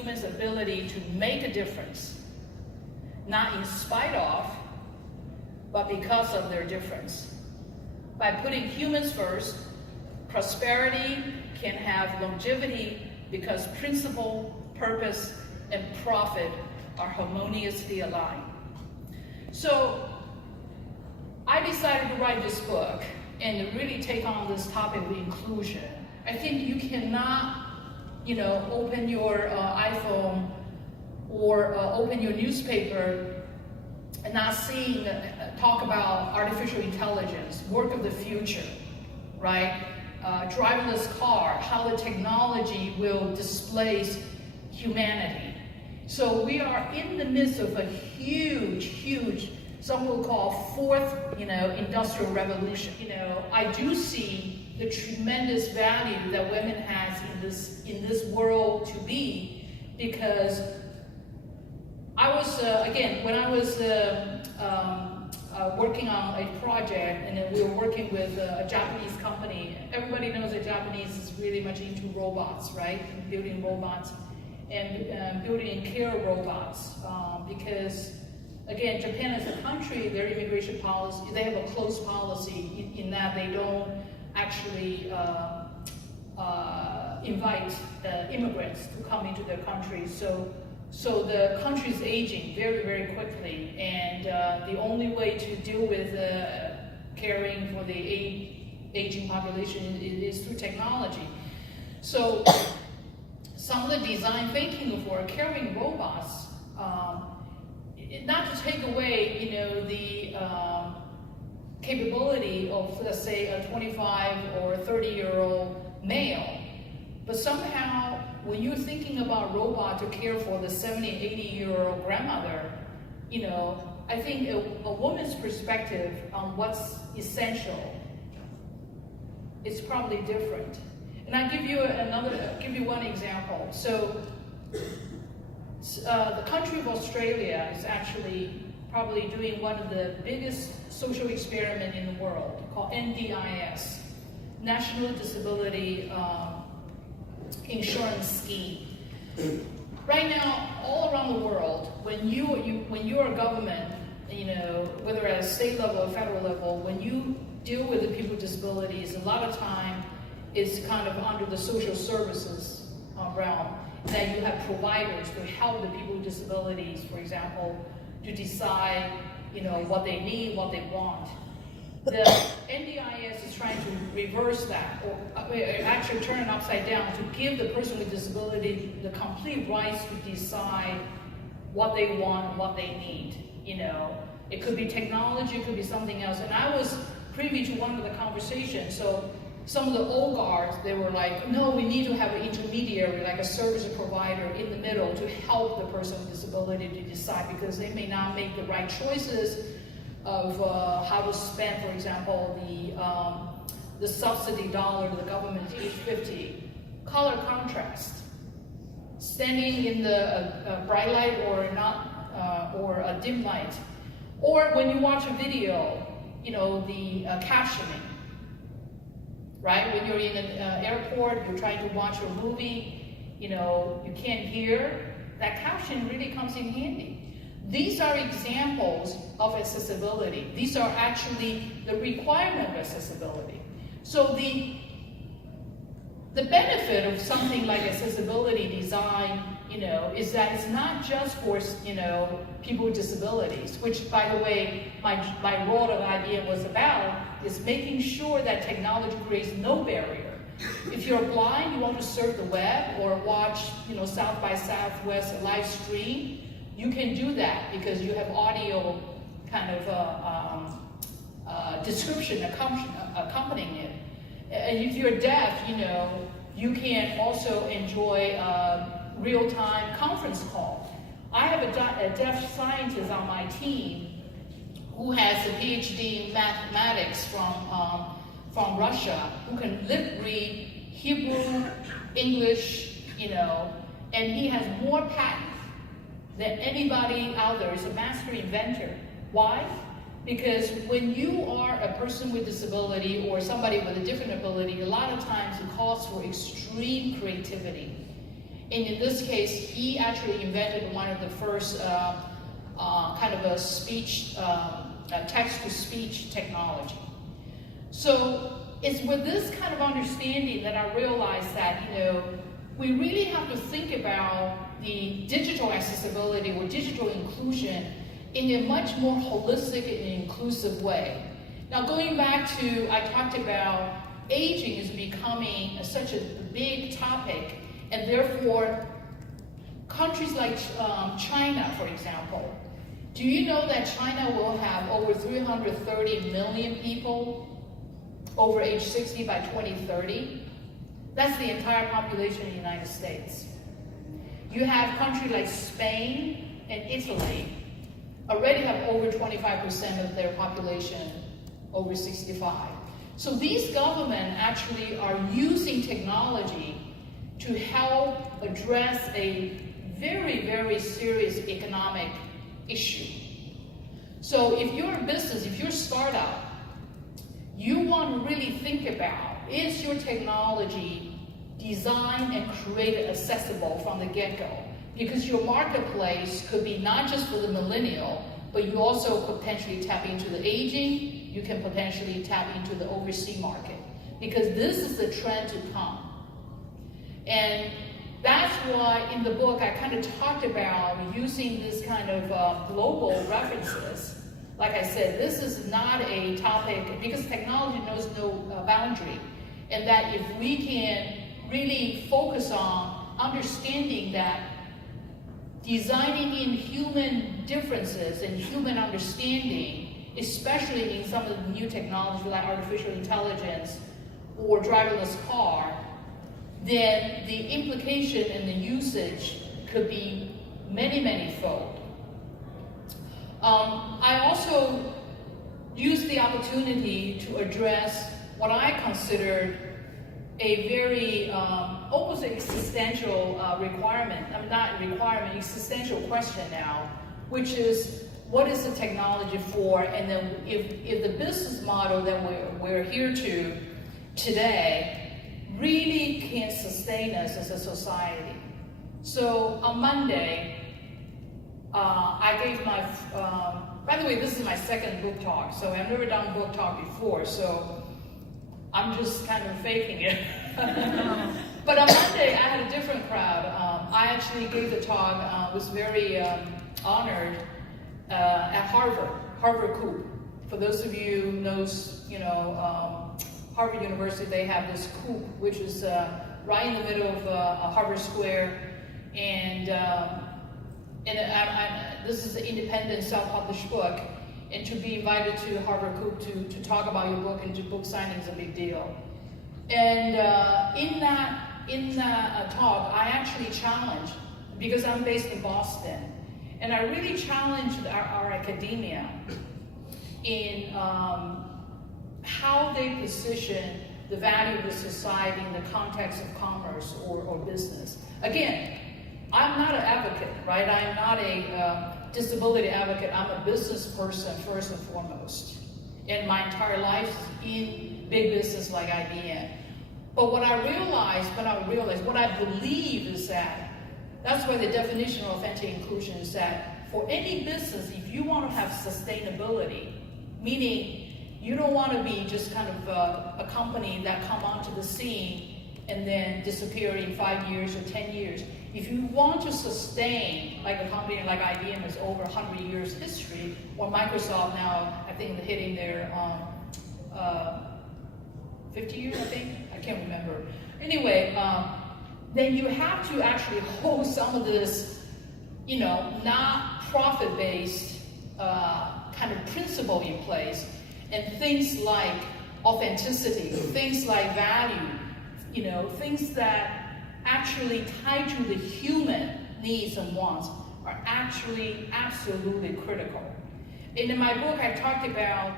humans' ability to make a difference, not in spite of, but because of their difference. By putting humans first, prosperity can have longevity because principle, purpose, and profit are harmoniously aligned. So I decided to write this book and to really take on this topic of inclusion. I think you cannot, open your iPhone or open your newspaper and not seeing talk about artificial intelligence, work of the future, right? Driverless car, how the technology will displace humanity. So we are in the midst of a huge, some will call fourth, industrial revolution. I do see the tremendous value that women has in this world to be, because I was when I was working on a project, and then we were working with a Japanese company. Everybody knows that Japanese is really much into robots, right? And building robots and building care robots, because again, Japan as a country, their immigration policy, they have a closed policy in that they don't actually invite immigrants to come into their country. So the country is aging very quickly, and the only way to deal with caring for the aging population is through technology. So some of the design thinking for caring robots, not to take away, the capability of, let's say, a 25 or 30-year-old male, but somehow when you're thinking about robot to care for the 70, 80-year-old grandmother, I think a woman's perspective on what's essential is probably different. And I'll give you one example. So the country of Australia is actually probably doing one of the biggest social experiment in the world, called NDIS, National Disability Insurance Scheme. Right now, all around the world, when you're a government, whether at a state level or federal level, when you deal with the people with disabilities, a lot of time it's kind of under the social services realm, that you have providers to help the people with disabilities, for example, to decide, what they need, what they want. The NDIS is trying to reverse that, or actually turn it upside down, to give the person with disability the complete rights to decide what they want and what they need. It could be technology, it could be something else. And I was privy to one of the conversations. So some of the old guards, they were like, no, we need to have an intermediary, like a service provider in the middle, to help the person with disability to decide, because they may not make the right choices of how to spend, for example, the subsidy dollar to the government age 50. Color contrast, standing in the bright light or not, or a dim light, or when you watch a video, the captioning, right? When you're in an airport, you're trying to watch a movie, you can't hear, that caption really comes in handy. These are examples of accessibility. These are actually the requirement of accessibility. So the benefit of something like accessibility design, is that it's not just for, people with disabilities, which, by the way, my role of IBM was about, is making sure that technology creates no barrier. If you're blind, you want to surf the web or watch, South by Southwest live stream, you can do that because you have audio kind of description accompanying it. And if you're deaf, you can also enjoy real-time conference call. I have a deaf scientist on my team who has a PhD in mathematics from Russia, who can read Hebrew, English, and he has more patents than anybody out there. Is a master inventor. Why? Because when you are a person with disability or somebody with a different ability, a lot of times it calls for extreme creativity. And in this case, he actually invented one of the first kind of a speech, text-to-speech technology. So it's with this kind of understanding that I realized that, we really have to think about the digital accessibility or digital inclusion in a much more holistic and inclusive way. Now, going back to, I talked about aging is becoming such a big topic, and therefore, countries like China, for example, do you know that China will have over 330 million people over age 60 by 2030? That's the entire population of the United States. You have countries like Spain and Italy already have over 25% of their population over 65. So these governments actually are using technology to help address a very, very serious economic issue. So if you're a business, if you're a startup, you want to really think about, is your technology designed and created accessible from the get-go? Because your marketplace could be not just for the millennial, but you also potentially tap into the aging, you can potentially tap into the overseas market, because this is the trend to come. And that's why in the book I kind of talked about using this kind of global references. Like I said, this is not a topic, because technology knows no boundary, and that if we can really focus on understanding that designing in human differences and human understanding, especially in some of the new technology like artificial intelligence or driverless car, then the implication and the usage could be many, many fold. I also used the opportunity to address what I considered a very almost existential requirement. I mean, not requirement, existential question now, which is, what is the technology for? And then if the business model that we're here to today really can't sustain us as a society. So on Monday, I gave my, by the way, this is my second book talk, so I've never done book talk before, so I'm just kind of faking it. But on Monday, I had a different crowd. I actually gave the talk, was very honored at Harvard Coop. For those of you who knows, Harvard University, they have this coop, which is right in the middle of Harvard Square, and this is an independent self-published book, and to be invited to Harvard Coop to talk about your book and do book signing is a big deal. And in that talk, I actually challenged, because I'm based in Boston, and I really challenged our academia in how they position the value of the society in the context of commerce or business. Again, I'm not an advocate, right? I am not a disability advocate. I'm a business person first and foremost. And my entire life in big business like IBM. But what I realized, what I believe is that's why the definition of authentic inclusion is that for any business, if you want to have sustainability, meaning you don't want to be just kind of a company that come onto the scene and then disappear in 5 years or 10 years. If you want to sustain, like a company like IBM has over 100 years history, or Microsoft now, I think they're hitting their 50 years, I think? I can't remember. Anyway, then you have to actually hold some of this, not profit-based kind of principle in place, and things like authenticity, things like value, things that actually tied to the human needs and wants are actually absolutely critical. And in my book, I talked about